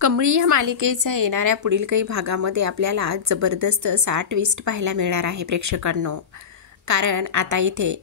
कमळी या मालिकेच्या येणाऱ्या पुढील काही भागामध्ये आपल्याला जबरदस्त असा ट्विस्ट पाहायला मिळणार आहे प्रेक्षकांनो। कारण आता इथे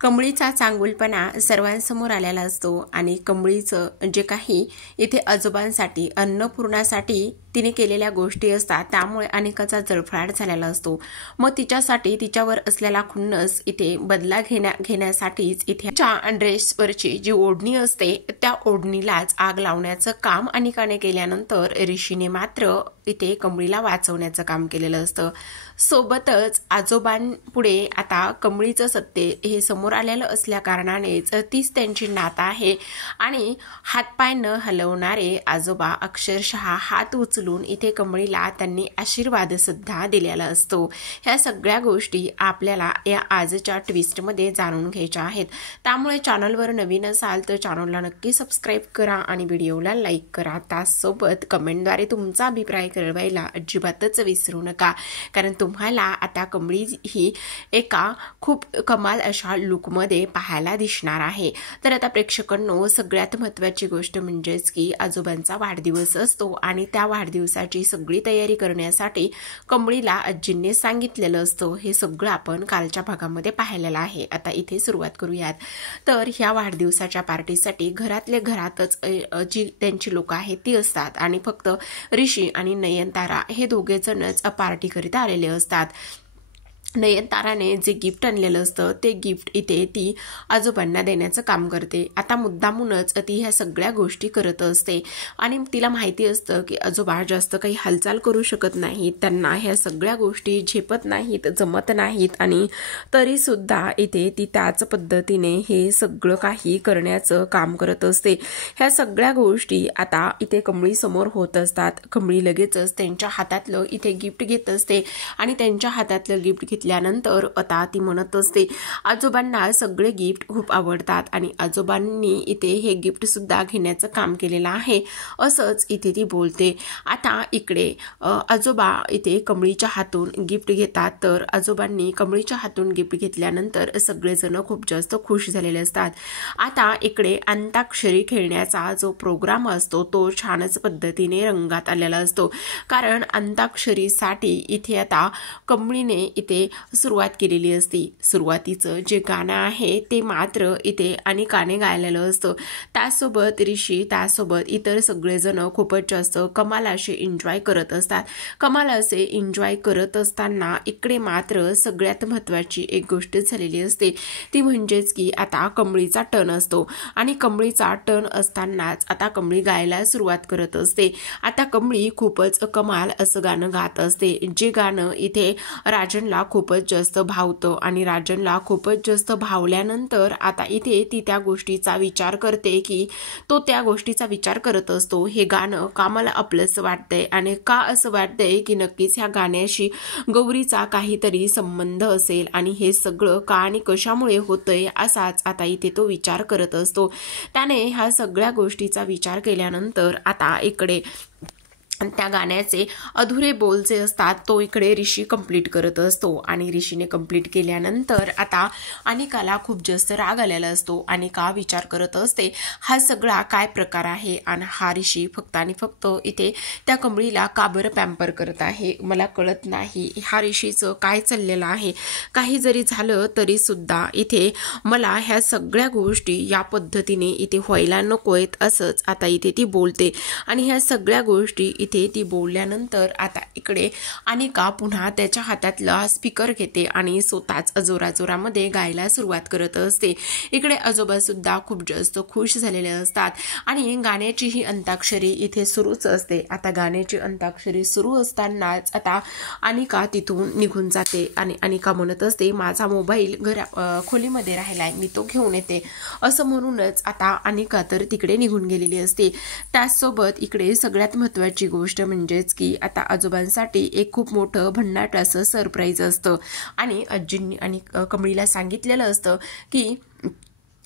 कमळीचा चांगुलपणा सर्वांसमोर आलेला असतो आणि कमळीचं जे काही इथे आजोबांसाठी अन्नपूर्णासाठी तिने केलेल्या गोष्टी असतात त्यामुळे अनेकाचा जळफळाट झालेला असतो। मग तिच्यासाठी तिच्यावर असलेला खुन्नस इथे बदला घेण्यासाठीच इथे ड्रेसवरची जी ओढणी असते त्या ओढणीलाच आग लावण्याचं काम अनेकाने केल्यानंतर ऋषीने मात्र इथे कमळीला वाचवण्याचं काम केलेलं असतं। सोबतच आजोबांपुढे आता कमळीचं सत्य हे समोर आलेलं असल्या कारणानेच तीच त्यांची नात आहे आणि हातपाय न हलवणारे आजोबा अक्षरशः हात उचलून इथे कमळीला त्यांनी आशीर्वाद सुद्धा दिलेला असतो। ह्या सगळ्या गोष्टी आपल्याला या आजच्या ट्विस्टमध्ये जाणून घ्यायच्या आहेत। त्यामुळे चॅनलवर नवीन असाल तर चॅनलला नक्की सबस्क्राईब करा आणि व्हिडिओला लाईक करा। त्यासोबत कमेंटद्वारे तुमचा अभिप्राय कळवायला अजिबातच विसरू नका, कारण तुम्हाला आता कमळी ही एका खूप कमाल अशा लुकमध्ये पाहायला दिसणार आहे। तर आता प्रेक्षकांनो, सगळ्यात महत्त्वाची गोष्ट म्हणजेच की आजोबांचा वाढदिवस असतो आणि त्या वाढदिवसाची सगळी तयारी करण्यासाठी कमळीला आजींनी सांगितलेलं असतं। हे सगळं आपण कालच्या भागामध्ये पाहिलेलं आहे। आता इथे सुरुवात करूयात। तर ह्या वाढदिवसाच्या पार्टीसाठी घरातले घरातच जी त्यांची लोक आहेत ती असतात आणि फक्त ऋषी आणि नयनतारा हे दोघे जणच पार्टी करीत आलेले असतात। नयनताराने जे गिफ्ट आणलेलं असतं ते गिफ्ट इथे ती आजोबांना देण्याचं काम करते। आता मुद्दामूनच ती ह्या सगळ्या गोष्टी करत असते आणि तिला माहिती असतं की आजोबा जास्त काही हालचाल करू शकत नाहीत, त्यांना ह्या सगळ्या गोष्टी झेपत नाहीत, जमत नाहीत आणि तरी सुद्धा इथे ती त्याच पद्धतीने हे सगळं काही करण्याचं काम करत असते। ह्या सगळ्या गोष्टी आता इथे कमळी समोर होत असतात। कमळी लगेचच त्यांच्या हातातलं इथे गिफ्ट घेत असते आणि त्यांच्या हातातलं गिफ्ट घेतल्यानंतर आता ती म्हणत असते आजोबांना सगळे गिफ्ट खूप आवडतात आणि आजोबांनी इथे हे गिफ्ट सुद्धा घेण्याचं काम केलेलं आहे असंच इथे ती बोलते। आता इकडे आजोबा इथे कमळीच्या हातून गिफ्ट घेतात, तर आजोबांनी कमळीच्या हातून गिफ्ट घेतल्यानंतर सगळेजण खूप जास्त खुश झालेले असतात। आता इकडे अंताक्षरी खेळण्याचा जो प्रोग्राम असतो तो छानच पद्धतीने रंगात आलेला असतो, कारण अंताक्षरीसाठी इथे आता कमळीने इथे सुरुवात केलेली असती। सुरुवातीचं जे गाणं आहे ते मात्र इथे अनेकाने गायलेलं असतं। त्यासोबत ऋषी, त्यासोबत इतर सगळेजण खूपच जास्त कमाल असे एन्जॉय करत असतात। कमाल असे एन्जॉय करत असताना इकडे मात्र सगळ्यात महत्त्वाची एक गोष्ट झालेली असते, ती म्हणजेच की आता कमळीचा टर्न असतो आणि कमळीचा टर्न असतानाच आता कमळी गायला सुरुवात करत असते। आता कमळी खूपच कमाल असं गाणं गात असते, जे गाणं इथे राजनला खूपच जास्त भावतं आणि राजनला खूपच जास्त भावल्यानंतर आता इथे ती त्या गोष्टीचा विचार करते की तो त्या गोष्टीचा विचार करत असतो हे गाणं का मला आपलंच वाटतंय आणि का असं वाटतंय की नक्कीच ह्या गाण्याशी गौरीचा काहीतरी संबंध असेल आणि हे सगळं का आणि कशामुळे होतंय असाच आता इथे तो विचार करत असतो। त्याने ह्या सगळ्या गोष्टीचा विचार केल्यानंतर आता इकडे त्या गाण्याचे अधुरे बोल जे असतात तो इकडे ऋषी कंप्लीट करत असतो आणि ऋषीने कंप्लीट केल्यानंतर आता अनिकाला खूप जास्त राग आलेला असतो। अनिका विचार करत असते हा सगळा काय प्रकार आहे आणि हा ऋषी फक्त आणि फक्त इथे त्या कमळीला का बरं पॅम्पर करत आहे, मला कळत नाही हा ऋषीचं काय चाललेलं आहे। काही जरी झालं तरी सुद्धा इथे मला ह्या सगळ्या गोष्टी या पद्धतीने इथे व्हायला नकोयत असंच आता इथे ती बोलते आणि ह्या सगळ्या गोष्टी इथे ती बोलल्यानंतर आता इकडे अनिका पुन्हा त्याच्या हातातला स्पीकर घेते आणि स्वतःच जोराजोरामध्ये गायला सुरुवात करत असते। इकडे आजोबा सुद्धा खूप जास्त खुश झालेले असतात आणि गाण्याची ही अंताक्षरी इथे सुरूच असते। आता गाण्याची अंताक्षरी सुरू असतानाच आता अनिका तिथून निघून जाते आणि अनिका म्हणत असते माझा मोबाईल खोलीमध्ये राहिलाय, मी तो घेऊन येते असं म्हणूनच आता अनिका तर तिकडे निघून गेलेली असते। त्याचसोबत इकडे सगळ्यात महत्त्वाची गोष्ट म्हणजेच की आता आजोबांसाठी एक खूप मोठं भन्नाट असं सरप्राईज असतं आणि आजींनी आणि कमळीला सांगितलेलं असतं की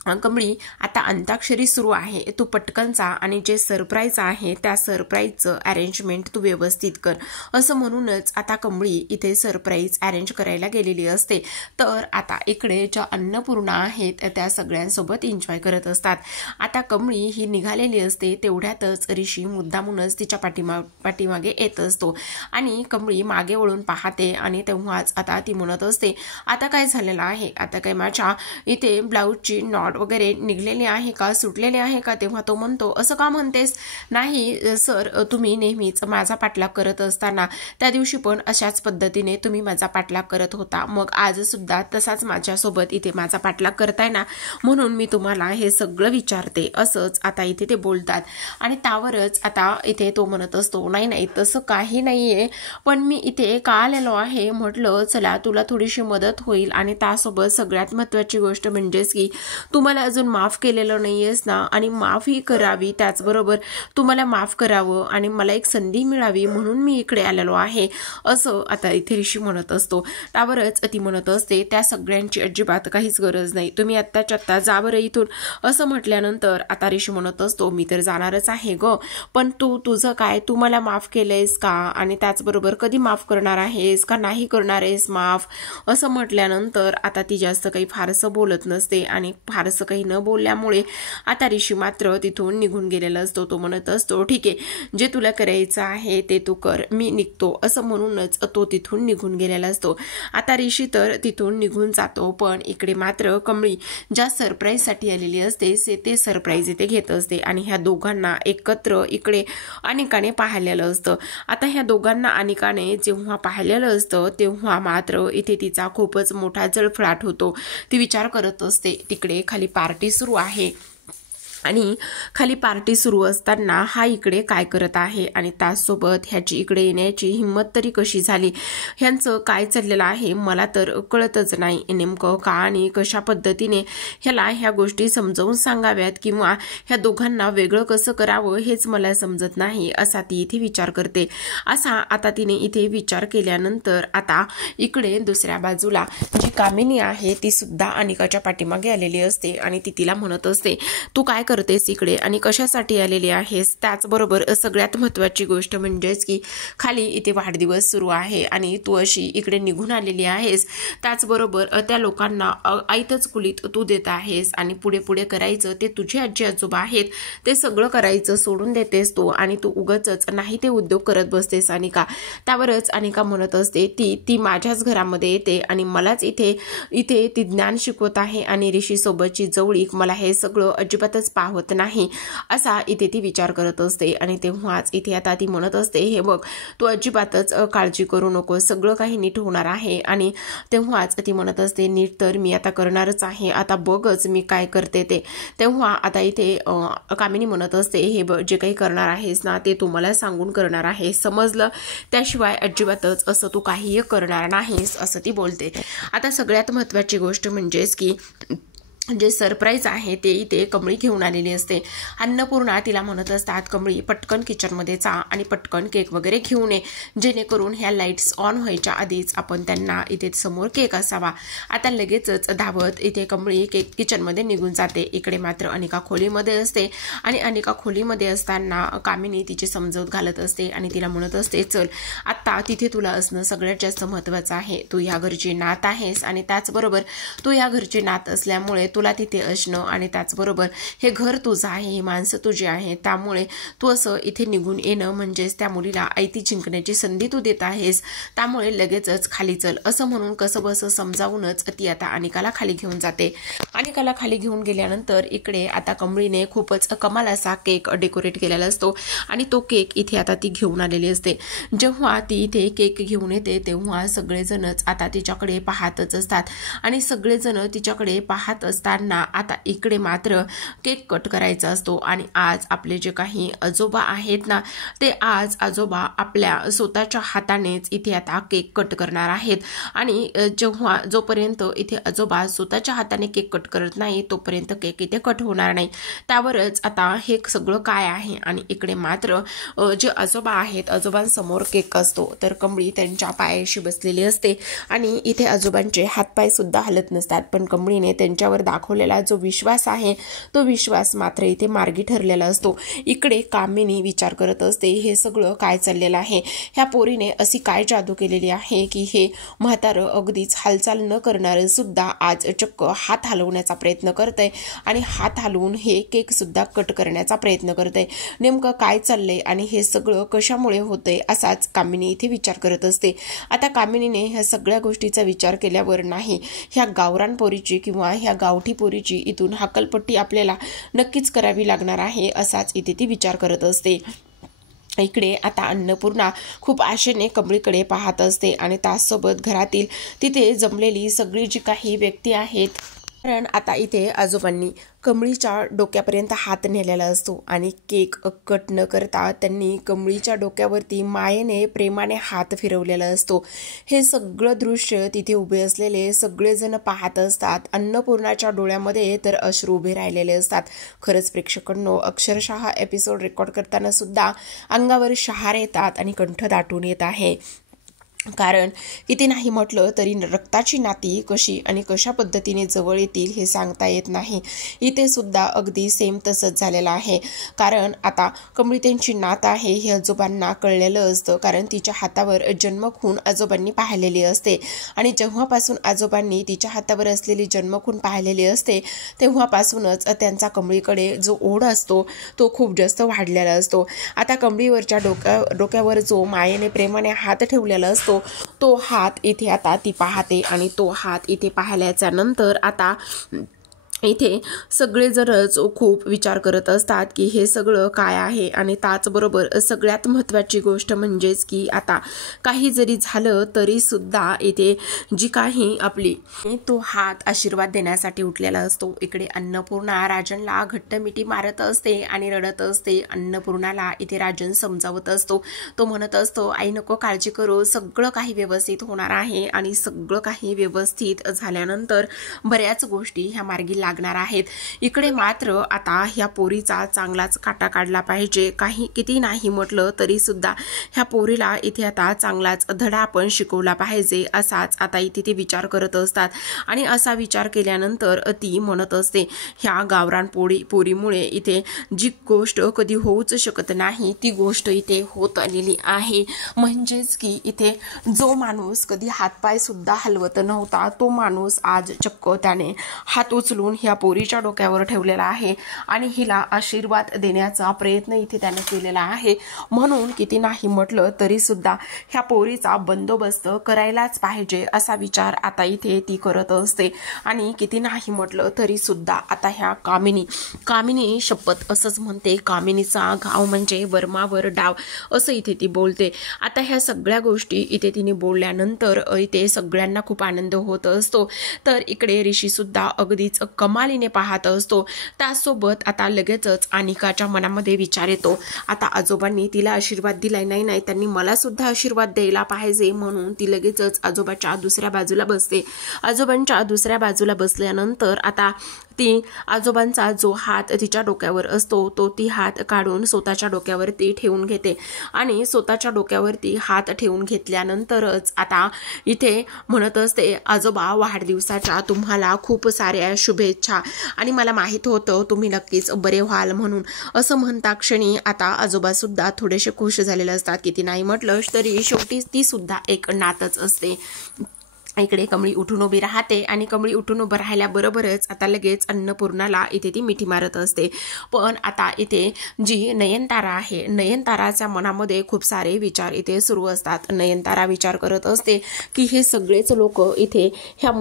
कमळी आता अंताक्षरी सुरू आहे, तू पटकन जा आणि जे सरप्राईज आहे त्या सरप्राईजचं अरेंजमेंट तू व्यवस्थित कर, असं म्हणूनच आता कमळी इथे सरप्राईज अरेंज करायला गेलेली असते. तर आता इकडे ज्या अन्नपूर्णा आहेत त्या सगळ्यांसोबत एन्जॉय करत असतात. आता कमळी ही निघालेली असते, तेवढ्यातच ऋषी मुद्दामूनच तिच्या पाठीमागे येत असतो आणि कमळी मागे वळून पाहते आणि तेव्हाच आता ती म्हणत असते, आता काय झालेलं आहे, आता काय माझ्या इथे ब्लाऊजची नॉट वगैरे निघलेले आहे का, सुटलेले आहे का. तेव्हा तो म्हणतो, असं का म्हणतेस. नाही सर, तुम्ही नेहमीच माझा पाठलाग करत असताना त्या दिवशी पण अशाच पद्धतीने तुम्ही माझा पाठलाग करत होता, मग आज सुद्धा तसाच माझ्यासोबत इथे माझा पाठलाग करताय ना, म्हणून मी तुम्हाला हे सगळं विचारते, असंच आता इथे ते बोलतात. आणि त्यावरच आता इथे तो म्हणत असतो, नाही नाही तसं काही नाहीये, पण मी इथे का आलेलो आहे, म्हटलं चला तुला थोडीशी मदत होईल आणि त्यासोबत सगळ्यात महत्त्वाची गोष्ट म्हणजेच की तुम्हाला अजून माफ केलेलं नाहीयेस ना, आणि माफी करावी, त्याचबरोबर तुम्हाला माफ करावं आणि मला एक संधी मिळावी म्हणून मी इकडे आलेलो आहे, असं आता इथे ऋषी म्हणत असतो. त्यावरच ती म्हणत असते, त्या सगळ्यांची अजिबात काहीच गरज नाही, तुम्ही आत्ताच्या आत्ता जा बरं इथून. असं म्हटल्यानंतर आता ऋषी म्हणत असतो, मी तर जाणारच आहे ग, पण तू तुझं काय, तू मला माफ केलंयस का, आणि त्याचबरोबर कधी माफ करणार आहेस का नाही करणार आहेस माफ. असं म्हटल्यानंतर आता ती जास्त काही फारसं बोलत नसते आणि फारसं काही न बोलल्यामुळे आता ऋषी मात्र तिथून निघून गेलेला असतो. तो म्हणत असतो, ठीक आहे, जे तुला करायचं आहे ते तू कर, मी निघतो, असं म्हणूनच तो तिथून निघून गेलेला असतो. आता ऋषी तर तिथून निघून जातो, पण इकडे मात्र कमळी ज्या सरप्राईजसाठी आलेली असते ते सरप्राईज इथे घेत असते आणि ह्या दोघांना एकत्र इकडे अनिकाने पाहिलेलं असतं. आता ह्या दोघांना अनिकाने जेव्हा पाहिलेलं असतं तेव्हा मात्र इथे तिचा खूपच मोठा जळफळाट होतो. ती विचार करत असते, तिकडे खाली पार्टी सुरू आहे आणि खाली पार्टी सुरू असताना हा इकडे काय करत आहे आणि त्याचसोबत ह्याची इकडे येण्याची हिंमत तरी कशी झाली, ह्यांचं काय चाललेलं आहे मला तर कळतच नाही. नेमकं का आणि कशा पद्धतीने ह्याला ह्या गोष्टी समजावून सांगाव्यात किंवा ह्या दोघांना वेगळं कसं करावं हेच मला समजत नाही, असा ती इथे विचार करते. असा आता तिने इथे विचार केल्यानंतर आता इकडे दुसऱ्या बाजूला जी कामिनी आहे ती सुद्धा अनिकाच्या पाठीमागे आलेली असते आणि ती तिला म्हणत असते, तू काय करतेस इकडे आणि कशासाठी आलेली आहेस. त्याचबरोबर सगळ्यात महत्त्वाची गोष्ट म्हणजेच की खाली इथे वाढदिवस सुरू आहे आणि तू अशी इकडे निघून आलेली आहेस, त्याचबरोबर त्या लोकांना आयतच कुलीत तू देत आहेस आणि पुढे पुढे करायचं ते तुझे आजी आजोबा आहेत ते सगळं करायचं सोडून देतेस तू आणि तू उगाचच नाही ते उद्योग करत बसतेस अनिका. त्यावरच अनिका म्हणत असते, ती माझ्याच घरामध्ये येते आणि मलाच इथे ती ज्ञान शिकवत आहे आणि ऋषी सोबतची जवळीक मला हे सगळं अजिबातच पाहत नाही, असा इथे ती विचार करत असते. आणि तेव्हाच इथे आता ती म्हणत असते, हे बघ तू अजिबातच काळजी करू नको, सगळं काही नीट होणार आहे. आणि तेव्हाच ती म्हणत असते, नीट तर मी आता करणारच आहे, आता बघच मी काय करते ते. तेव्हा आता इथे कामिनी म्हणत असते, हे बघ जे काही करणार आहेस ना ते तू मला सांगून करणार आहेस, समजलं, त्याशिवाय अजिबातच असं तू काही करणार नाहीस, असं ती बोलते. आता सगळ्यात महत्त्वाची गोष्ट म्हणजेच की जे सरप्राईज आहे ते इथे कमळी घेऊन आलेली असते. अन्नपूर्णा तिला म्हणत असतात, कमळी पटकन किचनमध्ये जा आणि पटकन केक वगैरे घेऊन ये, जेणेकरून ह्या लाईट्स ऑन व्हायच्या आधीच आपण त्यांना इथे समोर केक असावा. आता लगेचच धावत इथे कमळी केक किचनमध्ये निघून जाते. इकडे मात्र अनिका खोलीमध्ये असते आणि अनिका खोलीमध्ये असताना कामिनी तिची समजूत घालत असते आणि तिला म्हणत असते, चल आत्ता तिथे तुला असणं सगळ्यात जास्त महत्त्वाचं आहे, तू ह्या घरची नात आहेस आणि त्याचबरोबर तू ह्या घरची नात असल्यामुळे तुला तिथे असणं आणि त्याचबरोबर हे घर तुझं आहे, ही माणसं तुझी आहे, त्यामुळे तू असं इथे निघून येणं म्हणजेच त्या मुलीला आयती जिंकण्याची संधी तू देत आहेस, त्यामुळे लगेचच खाली चल, असं म्हणून कसं बसं समजावूनच ती आता अनिकाला खाली घेऊन जाते. अनिकाला खाली घेऊन गेल्यानंतर इकडे आता कमळीने खूपच कमाल असा केक डेकोरेट केलेला असतो आणि तो केक इथे आता ती घेऊन आलेली असते. जेव्हा ती इथे केक घेऊन येते तेव्हा सगळेजणच आता तिच्याकडे पाहतच असतात आणि सगळेजण तिच्याकडे पाहत असताना आता इकडे मात्र केक कट करायचा असतो. आणि आज आपले जे काही आजोबा आहेत ना ते आज आजोबा आपल्या स्वतःच्या हातानेच इथे आता केक कट करणार आहेत आणि जोपर्यंत इथे आजोबा स्वतःच्या हाताने केक कट करत नाही तोपर्यंत केक इथे कट होणार नाही. त्यावरच आता हे सगळं काय आहे आणि इकडे मात्र जे आजोबा आहेत आजोबांसमोर केक असतो तर कमळी त्यांच्या पायाशी बसलेली असते आणि इथे आजोबांचे हातपाय सुद्धा हलत नसतात, पण कमळीने त्यांच्यावर दाखवलेला जो विश्वास आहे तो विश्वास मात्र इथे मार्गी ठरलेला असतो। इकडे कामिनी विचार करत असते हे सगळं काय चाललेलं आहे, ह्या पोरीने अशी काय जादू केलेली आहे की हे म्हातारं अगदीच हालचाल न करणारं सुद्धा आज चक्क हात हलवण्याचा प्रयत्न करतंय आणि हात हलवून हे केक सुद्धा कट करण्याचा प्रयत्न करतंय। नेमकं काय चाललंय आणि हे सगळं कशामुळे होतंय असाच कामिनी इथे विचार करत असते। आता कामिनीने ह्या सगळ्या गोष्टीचा विचार केल्यावर नाही ह्या गावरान पोरीची किंवा ह्या गावठी पोरीची इथून हकलपट्टी आपल्याला नक्कीच करावी लागणार आहे असाच इथे ती विचार करत असते। इकडे आता अन्नपूर्णा खूप आशेने कमळीकडे पाहत असते आणि त्यासोबत घरातील तिथे जमलेली सगळी जी काही व्यक्ती आहेत, कारण आता इथे आजोबांनी कमळीच्या डोक्यापर्यंत हात नेलेला असतो आणि केक कट न करता त्यांनी कमळीच्या डोक्यावरती मायेने प्रेमाने हात फिरवलेला असतो। हे सगळं दृश्य तिथे उभे असलेले सगळेजण पाहत असतात। अन्नपूर्णाच्या डोळ्यामध्ये तर अश्रू उभे राहिलेले असतात। खरंच प्रेक्षकांनो, अक्षरशः हा एपिसोड रेकॉर्ड करताना सुद्धा अंगावर शहारे येतात आणि कंठ दाटून येत आहे। कारण किती नाही म्हटलं तरी रक्ताची नाती कशी आणि कशा पद्धतीने जवळ येतील हे सांगता येत नाही। इथे सुद्धा अगदी सेम तसंच झालेलं आहे। कारण आता कमळी त्यांची नात आहे हे आजोबांना कळलेलं असतं, कारण तिच्या हातावर जन्मखून आजोबांनी पाहिलेली असते आणि जेव्हापासून आजोबांनी तिच्या हातावर असलेली जन्मखून पाहिलेली असते तेव्हापासूनच त्यांचा कमळीकडे जो ओढ असतो तो खूप जास्त वाढलेला असतो। आता कमळीवरच्या डोक्यावर जो मायेने प्रेमाने हात ठेवलेला असतो तो हात इथे आता ती पाहते आणि तो हात इथे पाहिल्याच्या नंतर आता इथे सगळेजणच खूप विचार करत असतात की हे सगळं काय आहे। आणि त्याचबरोबर सगळ्यात महत्त्वाची गोष्ट म्हणजेच की आता काही जरी झालं तरी सुद्धा इथे जी काही आपली तो हात आशीर्वाद देण्यासाठी उठलेला असतो। इकडे अन्नपूर्णा राजनला घट्ट मिठी मारत असते आणि रडत असते। अन्नपूर्णाला इथे राजन समजावत असतो, तो म्हणत असतो आई नको काळजी करू, सगळं काही व्यवस्थित होणार आहे आणि सगळं काही व्यवस्थित झाल्यानंतर बऱ्याच गोष्टी ह्या मार्गी लागणार आहेत। इकडे मात्र आता ह्या पोरीचा चांगलाच काटा काढला पाहिजे। काही किती नाही म्हटलं तरी सुद्धा ह्या पोरीला इथे आता चांगलाच धडा आपण शिकवला पाहिजे असाच आता इथे ते विचार करत असतात। आणि असा विचार केल्यानंतर ती म्हणत असते ह्या गावरान पोरीमुळे इथे जी गोष्ट कधी होऊच शकत नाही ती गोष्ट इथे होत आलेली आहे। म्हणजेच की इथे जो माणूस कधी हातपाय सुद्धा हलवत नव्हता तो माणूस आज चक्क त्याने हात उचलून ह्या पोरीच्या डोक्यावर ठेवलेला आहे आणि हिला आशीर्वाद देण्याचा प्रयत्न इथे त्याने केलेला आहे। म्हणून किती नाही म्हटलं तरी सुद्धा ह्या पोरीचा बंदोबस्त करायलाच पाहिजे असा विचार आता इथे ती करत असते। आणि किती नाही म्हटलं तरी सुद्धा आता ह्या कामिनी शपथ असंच म्हणते, कामिनीचा घाव म्हणजे वर्मावर डाव असं इथे ती बोलते। आता ह्या सगळ्या गोष्टी इथे तिने बोलल्यानंतर इथे सगळ्यांना खूप आनंद होत असतो। तर इकडे ऋषी सुद्धा अगदीच कमालीने पाहत असतो। त्यासोबत आता लगेचच अनिकाच्या मनामध्ये विचार येतो, आता आजोबांनी तिला आशीर्वाद दिलाय, नाही त्यांनी मला सुद्धा आशीर्वाद द्यायला पाहिजे, म्हणून ती लगेचच आजोबाच्या दुसऱ्या बाजूला बसते। आजोबांच्या दुसऱ्या बाजूला बसल्यानंतर आता ती आजोबांचा जो हात तिच्या डोक्यावर असतो तो ती हात काढून स्वतःच्या डोक्यावरती ठेवून घेते आणि स्वतःच्या डोक्यावरती हात ठेवून घेतल्यानंतरच आता इथे म्हणत असते आजोबा वाढदिवसाच्या तुम्हाला खूप साऱ्या शुभेच्छा आणि मला माहित होतं तुम्ही नक्कीच बरे व्हाल म्हणून असं म्हणता क्षणी आता आजोबा सुद्धा थोडेसे खुश झालेले असतात। किती नाही म्हटलं तरी शेवटी ती सुद्धा एक नातच असते। इकडे कमळी उठून उभी राहते आणि कमळी उठून उभं राहिल्याबरोबरच आता लगेच अन्नपूर्णाला इथे ती मिठी मारत असते। पण आता इथे जी नयनतारा आहे, नयनताराच्या मनामध्ये खूप सारे विचार इथे सुरू असतात। नयनतारा विचार करत असते की हे सगळेच लोक इथे ह्या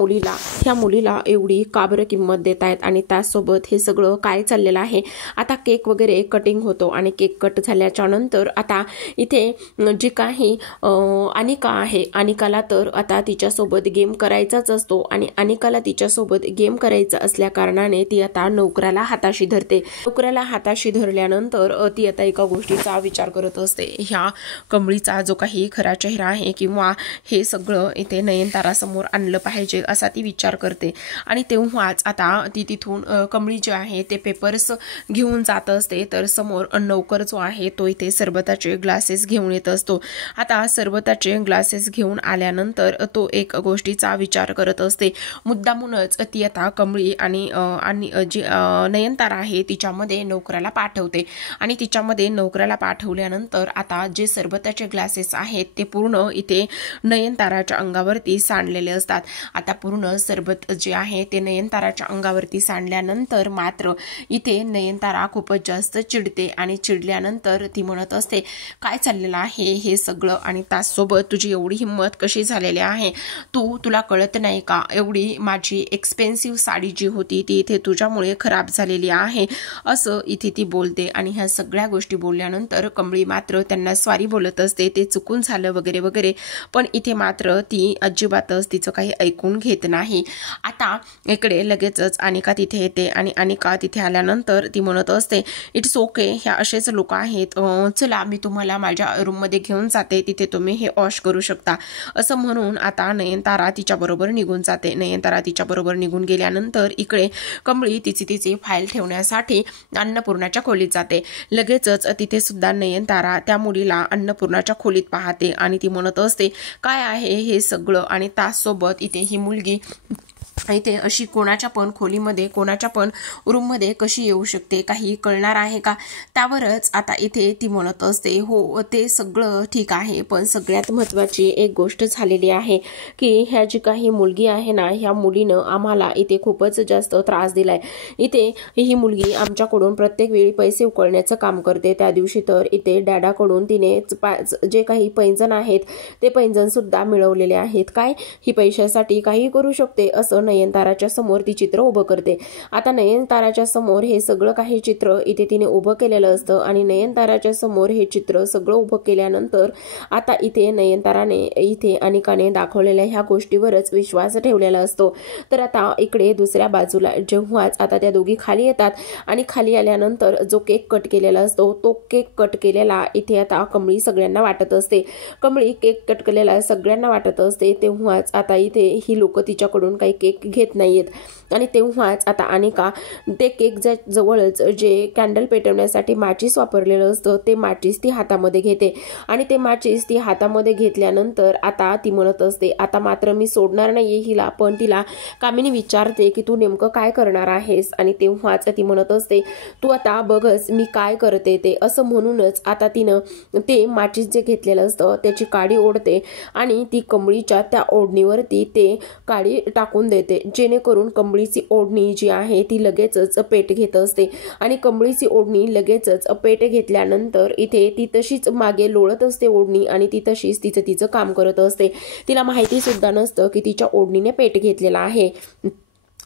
मुलीला एवढी का बरं किंमत देत आहेत आणि त्यासोबत हे सगळं काय चाललेलं आहे। आता केक वगैरे कटिंग होतो आणि केक कट झाल्याच्या नंतर आता इथे जी काही अनिका आहे, अनिकाला तर आता तिच्यासोबत गेम करायचाच असतो आणि अनिकाला तिच्यासोबत गेम करायचा असल्या कारणाने ती आता नोकराला हाताशी धरते। नोकराला हाताशी धरल्यानंतर ती आता एका गोष्टीचा विचार करत असते, ह्या कमळीचा जो काही खरा चेहरा आहे किंवा हे सगळं इथे नयनतारा समोर आणलं पाहिजे असा ती विचार करते। आणि तेव्हाच आता ती तिथून कमळी जे आहे ते पेपर्स घेऊन जात असते, तर समोर नोकर जो आहे तो इथे सरबताचे ग्लासेस घेऊन येत असतो। आता सरबताचे ग्लासेस घेऊन आल्यानंतर तो एक गोष्टीचा विचार करत असते. मुद्दामूनच ती आता कमळी आणि जी नयनतारा आहे तिच्यामध्ये नोकराला पाठवते आणि तिच्यामध्ये नोकराला पाठवल्यानंतर आता जे सरबताचे ग्लासेस आहेत ते पूर्ण इथे नयनताराच्या अंगावरती सांडलेले असतात. आता पूर्ण सरबत जे आहे ते नयनताराच्या अंगावरती सांडल्यानंतर मात्र इथे नयनतारा खूपच जास्त चिडते आणि चिडल्यानंतर ती म्हणत असते, काय चाललेलं आहे हे सगळं आणि त्यासोबत तुझी एवढी हिंमत कशी झालेली आहे, तुला कळत नाही का, एवढी माझी एक्सपेन्सिव्ह साडी जी होती ती इथे तुझ्यामुळे खराब झालेली आहे, असं इथे ती बोलते. आणि ह्या सगळ्या गोष्टी बोलल्यानंतर कमळी मात्र त्यांना सॉरी बोलत असते, ते चुकून झालं वगैरे वगैरे, पण इथे मात्र ती अजिबातच तिचं काही ऐकून घेत नाही. आता इकडे लगेचच अनिका तिथे येते आणि अनिका तिथे आल्यानंतर ती म्हणत असते, इट्स ओके, ह्या असेच लोक आहेत, चला मी तुम्हाला माझ्या रूममध्ये घेऊन जाते, तिथे तुम्ही हे वॉश करू शकता, असं म्हणून आता नयनतारा तिच्याबरोबर निघून जाते. नयनतारा तिच्याबरोबर निघून गेल्यानंतर इकडे कमळी तिची फाईल ठेवण्यासाठी अन्नपूर्णाच्या खोलीत जाते. लगेचच तिथे सुद्धा नयनतारा त्या मुलीला अन्नपूर्णाच्या खोलीत पाहते आणि ती म्हणत असते, काय आहे हे सगळं, आणि त्यासोबत इथे ही मुलगी इथे अशी कोणाच्या पण खोलीमध्ये कोणाच्या पण रूममध्ये कशी येऊ शकते, काही कळणार आहे का. त्यावरच आता इथे ती म्हणत असते, हो ते सगळं ठीक आहे, पण सगळ्यात महत्त्वाची एक गोष्ट झालेली आहे की ह्या जी काही मुलगी आहे ना, ह्या मुलीनं आम्हाला इथे खूपच जास्त त्रास दिलाय. इथे ही मुलगी आमच्याकडून प्रत्येक वेळी पैसे उकळण्याचं काम करते. त्या दिवशी तर इथे डॅडाकडून तिने जे काही पैंजण आहेत ते पैंजण सुद्धा मिळवलेले आहेत. काय ही पैशासाठी काही करू शकते असं नयनताराच्या समोर ती चित्र उभं करते. आता नयनताराच्या समोर हे सगळं काही चित्र इथे तिने उभं केलेलं असतं आणि नयनताराच्या समोर हे चित्र सगळं उभं केल्यानंतर आता इथे नयनताराने इथे अनिकाने दाखवलेल्या ह्या गोष्टीवरच विश्वास ठेवलेला असतो. तर आता इकडे दुसऱ्या बाजूला जेव्हाच आता त्या दोघी खाली येतात आणि खाली आल्यानंतर जो केक कट केलेला असतो तो केक कट केलेला इथे आता कमळी सगळ्यांना वाटत असते. कमळी केक कट केलेला सगळ्यांना वाटत असते तेव्हाच आता इथे ही लोक तिच्याकडून काही केक घेत नाहीयेत आणि तेव्हाच आता अनिका ते केकच्या जवळच जे कॅन्डल पेटवण्यासाठी माचीस वापरलेलं असतं ते माचीस ती हातामध्ये घेते आणि ते माचीस ती हातामध्ये घेतल्यानंतर आता ती म्हणत असते, आता मात्र मी सोडणार नाहीये हिला. पण तिला कामिनी विचारते की तू नेमकं काय करणार आहेस आणि तेव्हाच ती म्हणत असते, तू आता बघच मी काय करते ते, असं म्हणूनच आता तिनं ते माचीस जे घेतलेलं असतं त्याची काडी ओढते आणि ती कमळीच्या त्या ओढणीवरती ते काडी टाकून देते, जेणेकरून कमळीची ओढणी जी आहे ती लगेचच पेट घेत असते आणि कमळीची ओढणी लगेचच पेट घेतल्यानंतर इथे ती तशीच मागे लोळत असते ओढणी आणि ती तशीच तिचं काम करत असते. तिला माहिती सुद्धा नसतं की तिच्या ओढणीने पेट घेतलेला आहे.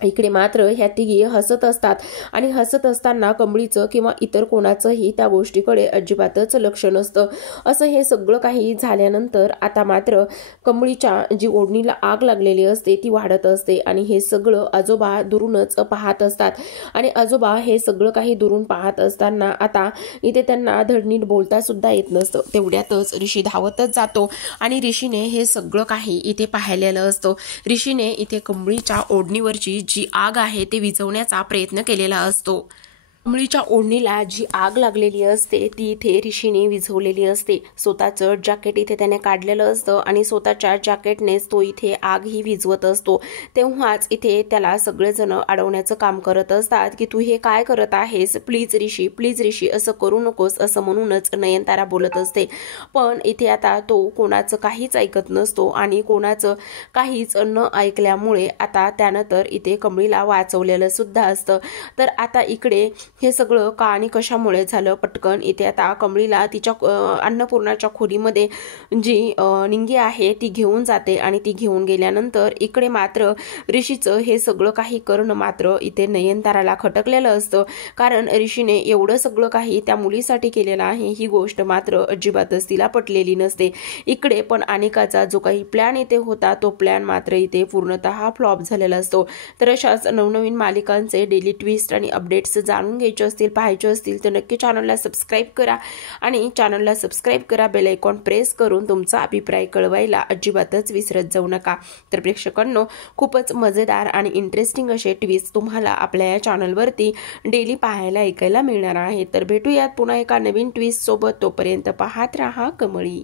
इकडे मात्र ह्या तिघी हसत असतात आणि हसत असताना कमळीचं किंवा इतर कोणाचंही त्या गोष्टीकडे अजिबातच लक्ष नसतं. असं हे सगळं काही झाल्यानंतर आता मात्र कमळीच्या जी ओढणीला आग लागलेली असते ती वाढत असते आणि हे सगळं आजोबा दुरूनच पाहत असतात आणि आजोबा हे सगळं काही दुरून पाहत असताना आता इथे त्यांना धडनीट बोलता सुद्धा येत नसतं. तेवढ्यातच ऋषी धावतच जातो आणि ऋषीने हे सगळं काही इथे पाहिलेलं असतं. ऋषीने इथे कमळीच्या ओढणीवरची जी आग आहे ते विझवण्याचा प्रयत्न केलेला असतो. कमळीच्या ओढणीला जी आग लागलेली असते ती इथे ऋषीने विझवलेली असते. स्वतःचं जॅकेट इथे त्याने काढलेलं असतं आणि स्वतःच्या जॅकेटनेच तो इथे आग ही विझवत असतो. तेव्हाच इथे त्याला सगळेजण अडवण्याचं काम करत असतात की तू हे काय करत आहेस, प्लीज ऋषी असं करू नकोस, असं म्हणूनच नयनतारा बोलत असते. पण इथे आता तो कोणाचं काहीच ऐकत नसतो आणि कोणाचं काहीच न ऐकल्यामुळे आता त्यानं तर इथे कमळीला वाचवलेलं सुद्धा असतं. तर आता इकडे हे सगळं का आणि कशामुळे झालं, पटकन इथे आता कमळीला तिच्या अन्नपूर्णाच्या खोलीमध्ये जी निंगी आहे ती घेऊन जाते आणि ती घेऊन गेल्यानंतर इकडे मात्र ऋषीचं हे सगळं काही करणं मात्र इथे नयनताराला खटकलेलं असतं. कारण ऋषीने एवढं सगळं काही त्या मुलीसाठी केलेलं आहे ही गोष्ट मात्र अजिबातच तिला पटलेली नसते. इकडे पण अनिकाचा जो काही प्लॅन इथे होता तो प्लॅन मात्र इथे पूर्णतः फ्लॉप झालेला असतो. तर अशाच नवनवीन मालिकांचे डेली ट्विस्ट आणि अपडेट्स जाणून घ्यायचे असतील, पाहायचे असतील तर नक्की चॅनलला सबस्क्राईब करा आणि चॅनलला सबस्क्राईब करा, बेल आयकॉन प्रेस करून तुमचा अभिप्राय कळवायला अजिबातच विसरत जाऊ नका. तर प्रेक्षकांनो, खूपच मजेदार आणि इंटरेस्टिंग असे ट्विस्ट तुम्हाला आपल्या या चॅनलवरती डेली पाहायला ऐकायला मिळणार आहे. तर भेटूयात पुन्हा एका नवीन ट्विस्ट सोबत. तोपर्यंत पाहत राहा कमळी.